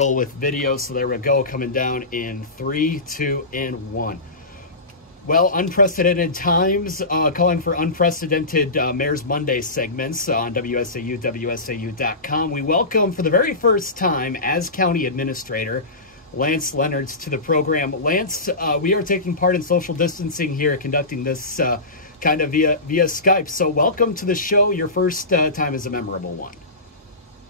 Roll with video, so there we go, coming down in 3, 2, and 1. Well, unprecedented times, calling for unprecedented Mayors Monday segments on WSAU, WSAU.com. We welcome, for the very first time as County Administrator, Lance Leonard to the program. Lance, we are taking part in social distancing here, conducting this kind of via Skype. So welcome to the show, your first time as a memorable one.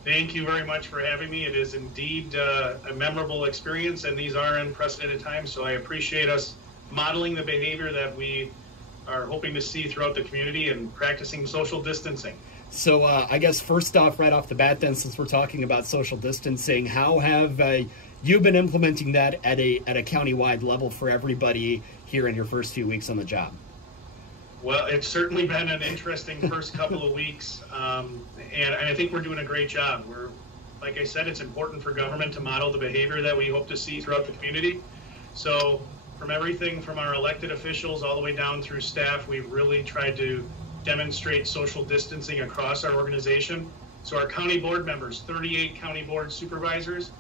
Thank you very much for having me. It is indeed a memorable experience, and these are unprecedented times, so I appreciate us modeling the behavior that we are hoping to see throughout the community and practicing social distancing. So I guess first off, right off the bat then, since we're talking about social distancing, how have you been implementing that at a county-wide level for everybody here in your first few weeks on the job? Well, it's certainly been an interesting first couple of weeks, and I think we're doing a great job. Like I said, it's important for government to model the behavior that we hope to see throughout the community. So from everything from our elected officials all the way down through staff, we've really tried to demonstrate social distancing across our organization. So our county board members, 38 county board supervisors,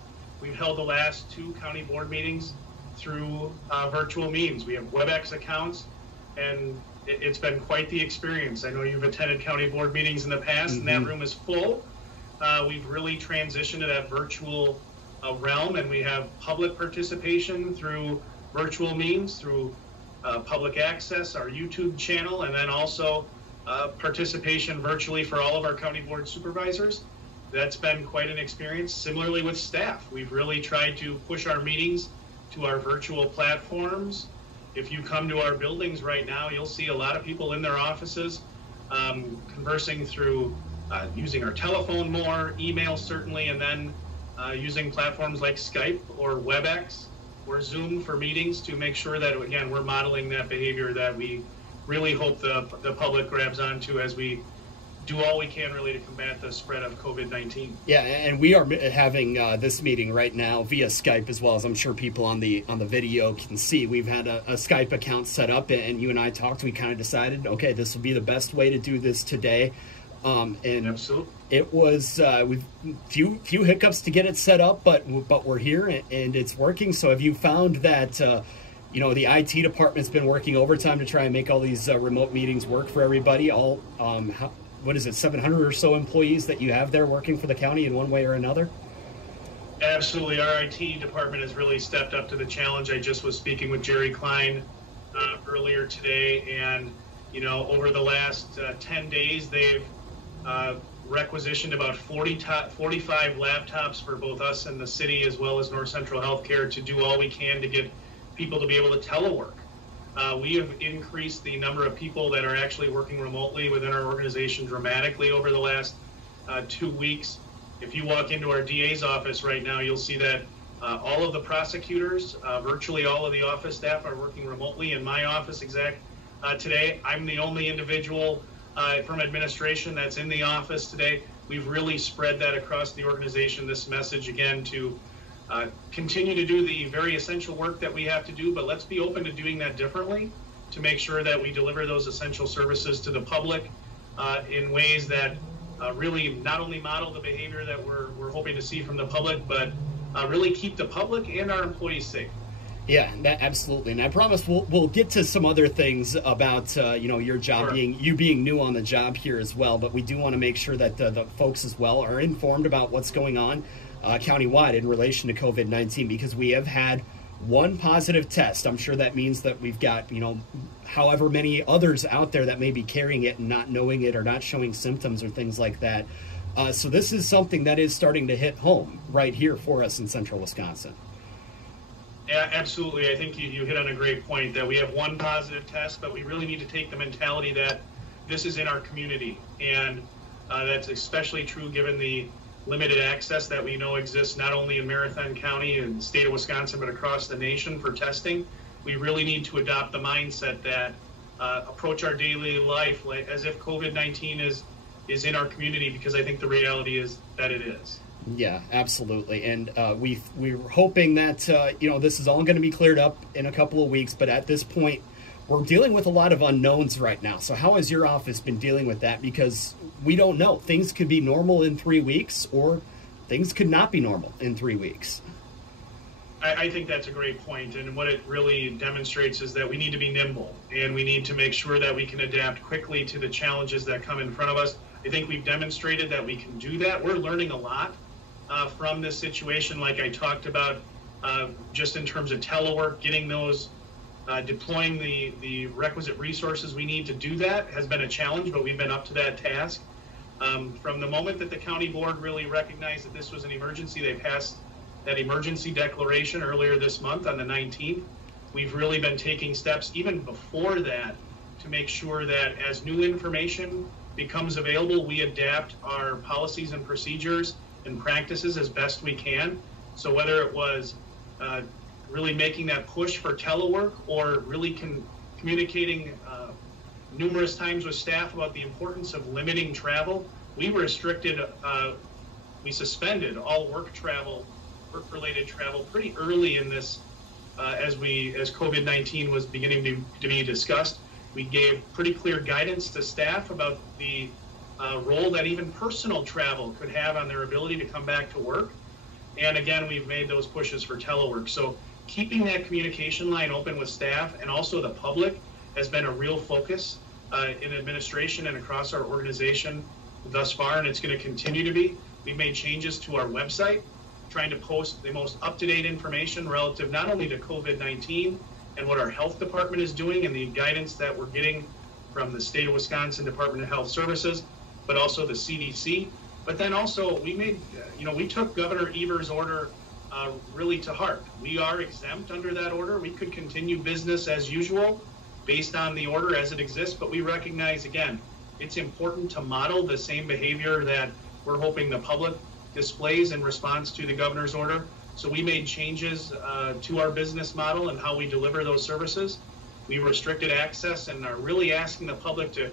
we've held the last 2 county board meetings through virtual means. We have WebEx accounts, and it's been quite the experience. I know you've attended county board meetings in the past, and that room is full. We've really transitioned to that virtual realm, and we have public participation through virtual means, through public access, our YouTube channel, and then also participation virtually for all of our county board supervisors. That's been quite an experience. Similarly with staff, we've really tried to push our meetings to our virtual platforms. If you come to our buildings right now, you'll see a lot of people in their offices conversing through using our telephone more, email certainly, and then using platforms like Skype or WebEx or Zoom for meetings to make sure that, again, we're modeling that behavior that we really hope the public grabs onto as we do all we can really to combat the spread of COVID-19. Yeah, and we are having this meeting right now via Skype, as well as I'm sure people on the video can see. We've had a Skype account set up, and you and I talked. We kind of decided, okay, this will be the best way to do this today. And absolutely, it was with few hiccups to get it set up, but we're here and it's working. So have you found that you know, the IT department's been working overtime to try and make all these remote meetings work for everybody? All what is it, 700 or so employees that you have there working for the county in one way or another? Absolutely. Our IT department has really stepped up to the challenge. I just was speaking with Jerry Klein earlier today, and you know, over the last 10 days, they've requisitioned about 45 laptops for both us and the city, as well as North Central Healthcare, to do all we can to get people to be able to telework. We have increased the number of people that are actually working remotely within our organization dramatically over the last 2 weeks. If you walk into our DA's office right now, you'll see that all of the prosecutors, virtually all of the office staff are working remotely. In my office today, I'm the only individual from administration that's in the office today. We've really spread that across the organization, this message, again, to continue to do the very essential work that we have to do, but let's be open to doing that differently to make sure that we deliver those essential services to the public in ways that really not only model the behavior that we're hoping to see from the public, but really keep the public and our employees safe. Yeah, absolutely. And I promise we'll get to some other things about you know, your job, sure, being new on the job here as well. But we do want to make sure that the folks as well are informed about what's going on countywide in relation to COVID-19, because we have had one positive test. I'm sure that means that we've got, you know, however many others out there that may be carrying it and not knowing it or not showing symptoms or things like that. So this is something that is starting to hit home right here for us in central Wisconsin. Yeah, absolutely. I think you hit on a great point that we have one positive test, but we really need to take the mentality that this is in our community. And that's especially true given the limited access that we know exists not only in Marathon County and the state of Wisconsin, but across the nation for testing. We really need to adopt the mindset that approach our daily life as if COVID-19 is in our community, because I think the reality is that it is. Yeah, absolutely. And we're hoping that, you know, this is all going to be cleared up in a couple of weeks. But at this point, we're dealing with a lot of unknowns right now. So how has your office been dealing with that? Because we don't know. Things could be normal in 3 weeks, or Things could not be normal in 3 weeks. I think that's a great point, and what it really demonstrates is that we need to be nimble, and we need to make sure that we can adapt quickly to the challenges that come in front of us. I think we've demonstrated that we can do that. We're learning a lot from this situation, like I talked about, just in terms of telework, getting those, deploying the requisite resources we need to do that has been a challenge, but we've been up to that task. From the moment that the county board really recognized that this was an emergency, they passed that emergency declaration earlier this month on the 19th. We've really been taking steps even before that to make sure that as new information becomes available, we adapt our policies and procedures and practices as best we can. So whether it was really making that push for telework or really communicating numerous times with staff about the importance of limiting travel, we suspended all work-related travel pretty early in this, as COVID-19 was beginning to be discussed. We gave pretty clear guidance to staff about the role that even personal travel could have on their ability to come back to work. And again, we've made those pushes for telework. So keeping that communication line open with staff and also the public has been a real focus in administration and across our organization thus far, and it's going to continue to be. We've made changes to our website, trying to post the most up-to-date information relative not only to COVID-19 and what our health department is doing and the guidance that we're getting from the state of Wisconsin Department of Health Services, but also the CDC. But then also we took Governor Evers' order really to heart. We are exempt under that order. We could continue business as usual based on the order as it exists, but we recognize, again, it's important to model the same behavior that we're hoping the public displays in response to the governor's order. So we made changes to our business model and how we deliver those services. We restricted access and are really asking the public to,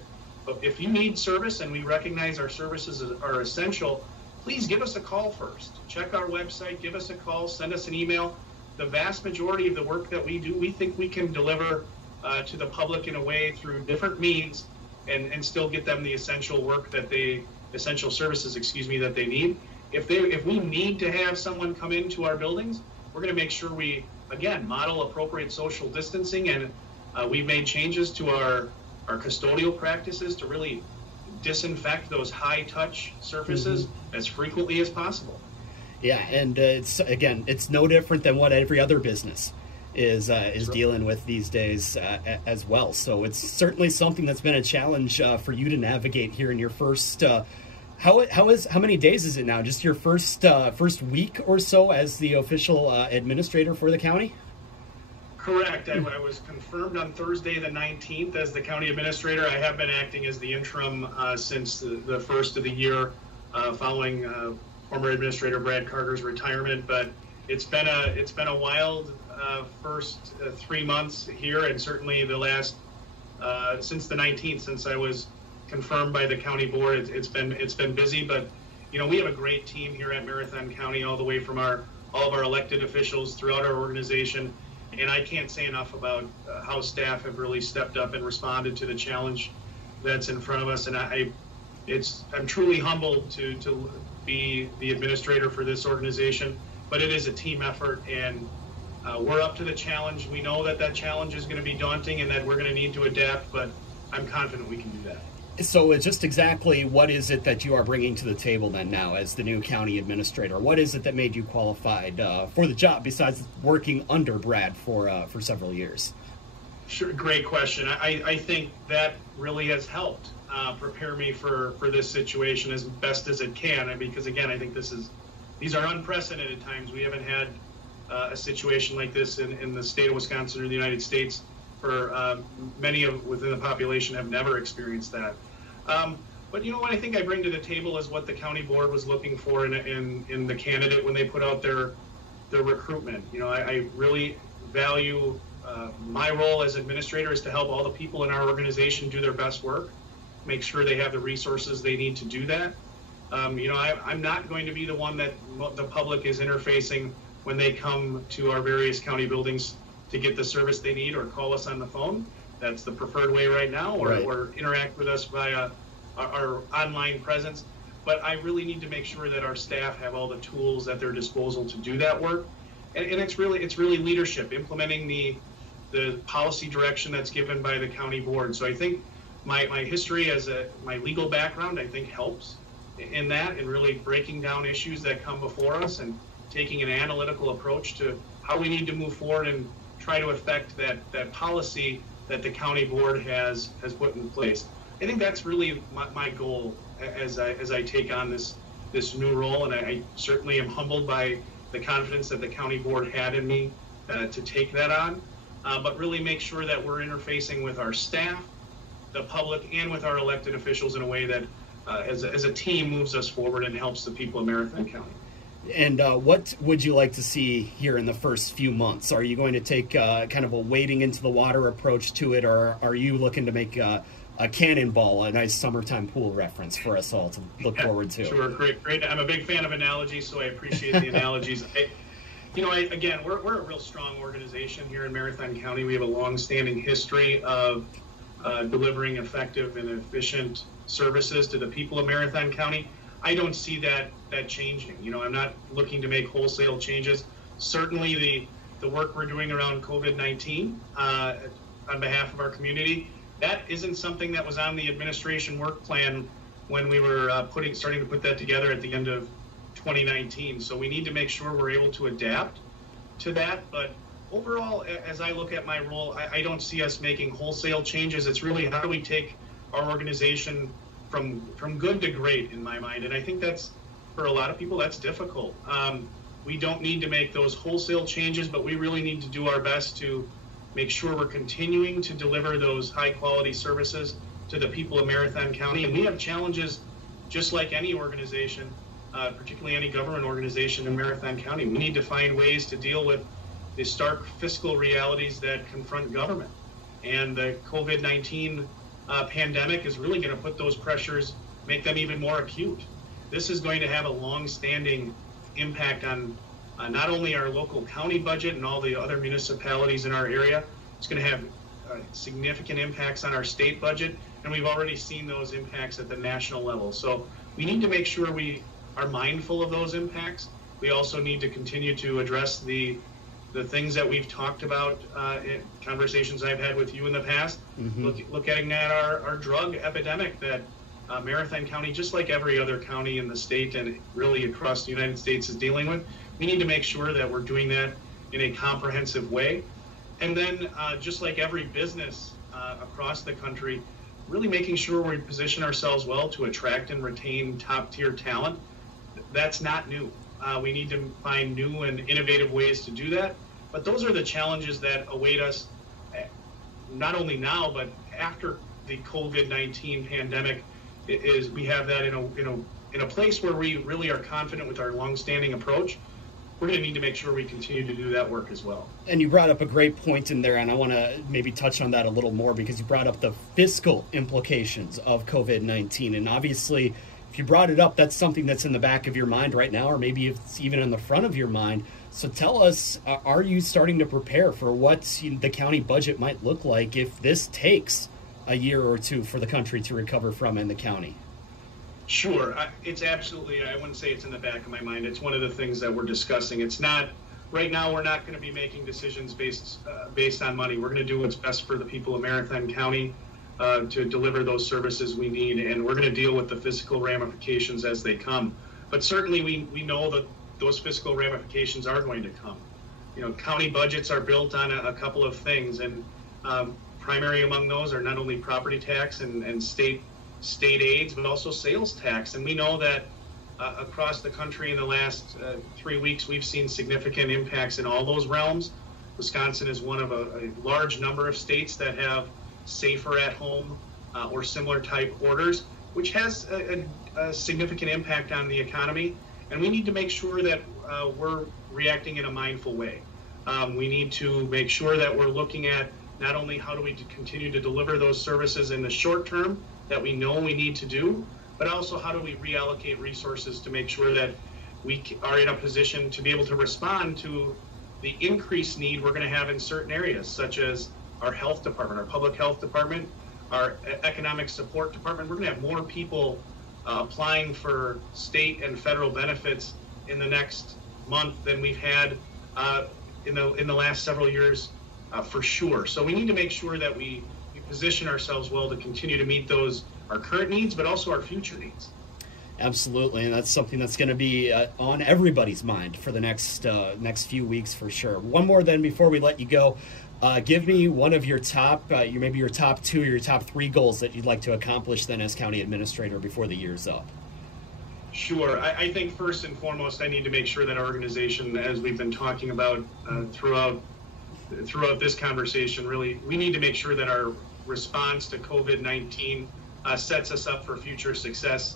if you need service and we recognize our services are essential, please give us a call first. Check our website, give us a call, send us an email. The vast majority of the work that we do, we think we can deliver to the public in a way through different means and still get them the essential services that they need. If we need to have someone come into our buildings, we're going to make sure we, again, model appropriate social distancing, and we've made changes to our custodial practices to really disinfect those high-touch surfaces as frequently as possible. Yeah, and it's no different than what every other business is dealing with these days as well. So it's certainly something that's been a challenge for you to navigate here in your first. How many days is it now? Just your first week or so as the official administrator for the county? Correct. I was confirmed on Thursday the 19th as the county administrator. I have been acting as the interim since the first of the year following former Administrator Brad Carter's retirement. But it's been a wild first 3 months here, and certainly the last since the 19th, since I was confirmed by the county board. It's been busy, but we have a great team here at Marathon County, all the way from all of our elected officials throughout our organization, and I can't say enough about how staff have really stepped up and responded to the challenge that's in front of us. And I'm truly humbled to be the administrator for this organization, but it is a team effort, and we're up to the challenge. We know that challenge is going to be daunting and that we're going to need to adapt, but I'm confident we can do that. So just exactly what is it that you are bringing to the table then now as the new county administrator? What is it that made you qualified for the job besides working under Brad for several years? Sure, great question. I think that really has helped prepare me for this situation as best as it can, because again, I think these are unprecedented times. We haven't had a situation like this in the state of Wisconsin or the United States for many within the population have never experienced that. But what I think I bring to the table is what the county board was looking for in the candidate when they put out their recruitment. I really value my role as administrator is to help all the people in our organization do their best work, make sure they have the resources they need to do that. I'm not going to be the one that the public is interfacing when they come to our various county buildings to get the service they need or call us on the phone. That's the preferred way right now, or interact with us via our online presence. but I really need to make sure that our staff have all the tools at their disposal to do that work. And it's really leadership, implementing the policy direction that's given by the county board. So I think my history my legal background, I think, helps in that, and really breaking down issues that come before us and taking an analytical approach to how we need to move forward and try to affect that policy that the county board has put in place. I think that's really my goal as I take on this new role, and I certainly am humbled by the confidence that the county board had in me to take that on, but really make sure that we're interfacing with our staff, the public, and with our elected officials in a way that as a team moves us forward and helps the people of Marathon County. And what would you like to see here in the first few months? Are you going to take kind of a wading into the water approach to it, or are you looking to make a cannonball, a nice summertime pool reference for us all to look forward to? Sure, great. I'm a big fan of analogies, so I appreciate the analogies. Again, we're a real strong organization here in Marathon County. We have a long-standing history of delivering effective and efficient services to the people of Marathon County. I don't see that changing. I'm not looking to make wholesale changes. Certainly the work we're doing around COVID-19 on behalf of our community, that isn't something that was on the administration work plan when we were starting to put that together at the end of 2019. So we need to make sure we're able to adapt to that. But overall, as I look at my role, I don't see us making wholesale changes. It's really how do we take our organization from good to great, in my mind. And I think that's, for a lot of people, that's difficult. We don't need to make those wholesale changes, but we really need to do our best to make sure we're continuing to deliver those high quality services to the people of Marathon County. And we have challenges just like any organization, particularly any government organization in Marathon County. We need to find ways to deal with the stark fiscal realities that confront government. And the COVID-19 pandemic is really going to put those pressures, make them even more acute. This is going to have a long-standing impact on not only our local county budget and all the other municipalities in our area. It's going to have significant impacts on our state budget, and we've already seen those impacts at the national level. So we need to make sure we are mindful of those impacts. We also need to continue to address the things that we've talked about in conversations I've had with you in the past, looking at our drug epidemic that Marathon County, just like every other county in the state and really across the United States, is dealing with. We need to make sure that we're doing that in a comprehensive way. And then just like every business across the country, really making sure we position ourselves well to attract and retain top-tier talent. That's not new. We need to find new and innovative ways to do that. But those are the challenges that await us, not only now, but after the COVID-19 pandemic. We have that in a place where we really are confident with our longstanding approach. We're going to need to make sure we continue to do that work as well. And you brought up a great point in there, and I want to maybe touch on that a little more, because you brought up the fiscal implications of COVID-19. And obviously, if you brought it up, that's something that's in the back of your mind right now, or maybe it's even in the front of your mind. So tell us, are you starting to prepare for what the county budget might look like if this takes a year or two for the country to recover from in the county? Sure. It's absolutely, I wouldn't say it's in the back of my mind. It's one of the things that we're discussing. It's not, right now we're not going to be making decisions based on money. We're going to do what's best for the people of Marathon County to deliver those services we need, and we're going to deal with the fiscal ramifications as they come. But certainly we know that those fiscal ramifications are going to come. County budgets are built on a couple of things, and primary among those are not only property tax and state aids, but also sales tax. And we know that across the country in the last 3 weeks, we've seen significant impacts in all those realms. Wisconsin is one of a large number of states that have safer at home or similar type orders, which has a significant impact on the economy. And we need to make sure that we're reacting in a mindful way. We need to make sure that we're looking at not only how do we continue to deliver those services in the short term that we know we need to do, but also how do we reallocate resources to make sure that we are in a position to be able to respond to the increased need we're going to have in certain areas, such as our health department, our public health department, our economic support department. We're going to have more people applying for state and federal benefits in the next month than we've had in the last several years, for sure. So we need to make sure that we position ourselves well to continue to meet our current needs, but also our future needs. Absolutely, and that's something that's going to be on everybody's mind for the next few weeks for sure. One more then before we let you go. Give me one of your top, maybe your top 2 or your top 3 goals that you'd like to accomplish then as county administrator before the year's up. Sure. I think first and foremost, I need to make sure that our organization, as we've been talking about throughout this conversation, really, we need to make sure that our response to COVID-19 sets us up for future success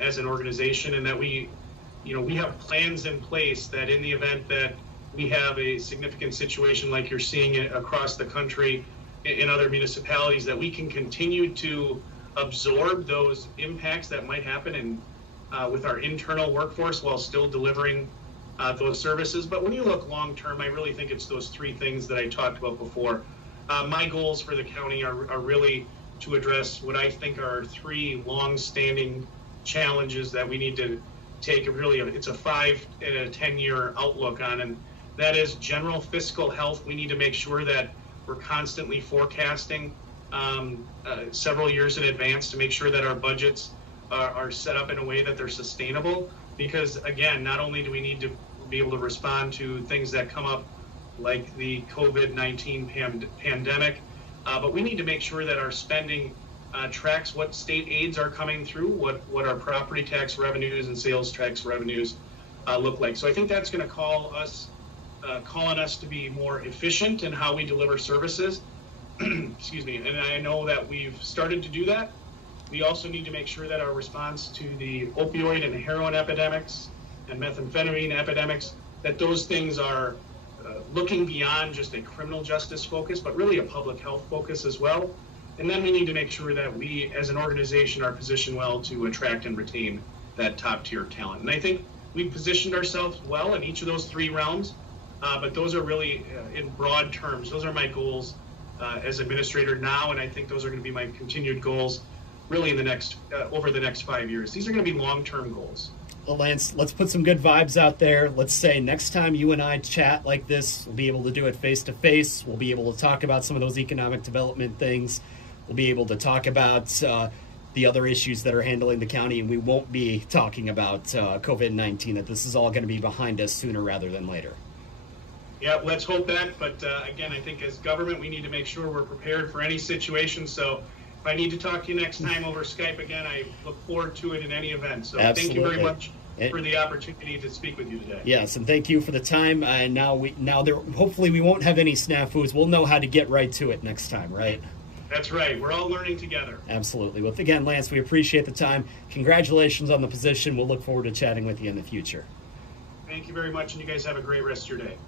as an organization, and that we have plans in place that in the event that we have a significant situation like you're seeing it across the country in other municipalities, that we can continue to absorb those impacts that might happen with our internal workforce while still delivering those services. But when you look long term, I really think it's those 3 things that I talked about before. My goals for the county are really to address what I think are 3 long-standing challenges that we need to take it's a 5 and a 10-year outlook on, and that is general fiscal health. We need to make sure that we're constantly forecasting several years in advance to make sure that our budgets are set up in a way that they're sustainable, because again, not only do we need to be able to respond to things that come up like the COVID-19 pandemic, but we need to make sure that our spending tracks what state aids are coming through, what our property tax revenues and sales tax revenues look like. So I think that's going to call on us to be more efficient in how we deliver services. Excuse me. And I know that we've started to do that. We also need to make sure that our response to the opioid and heroin epidemics and methamphetamine epidemics, that those things are looking beyond just a criminal justice focus, but really a public health focus as well. And then we need to make sure that we, as an organization, are positioned well to attract and retain that top-tier talent. And I think we've positioned ourselves well in each of those 3 realms, but those are really, in broad terms, those are my goals as administrator now, and I think those are going to be my continued goals really in the over the next 5 years. These are going to be long-term goals. Well, Lance, let's put some good vibes out there. Let's say next time you and I chat like this, we'll be able to do it face-to-face. We'll be able to talk about some of those economic development things. We'll be able to talk about the other issues that are handling the county, and we won't be talking about COVID-19, that this is all going to be behind us sooner rather than later. Yeah, let's hope that. But again, I think as government, we need to make sure we're prepared for any situation. So if I need to talk to you next time over Skype again, I look forward to it in any event. So Absolutely. Thank you very much for the opportunity to speak with you today. Yes, and thank you for the time. And hopefully we won't have any snafus. We'll know how to get right to it next time, right? That's right. We're all learning together. Absolutely. Well, again, Lance, we appreciate the time. Congratulations on the position. We'll look forward to chatting with you in the future. Thank you very much, and you guys have a great rest of your day.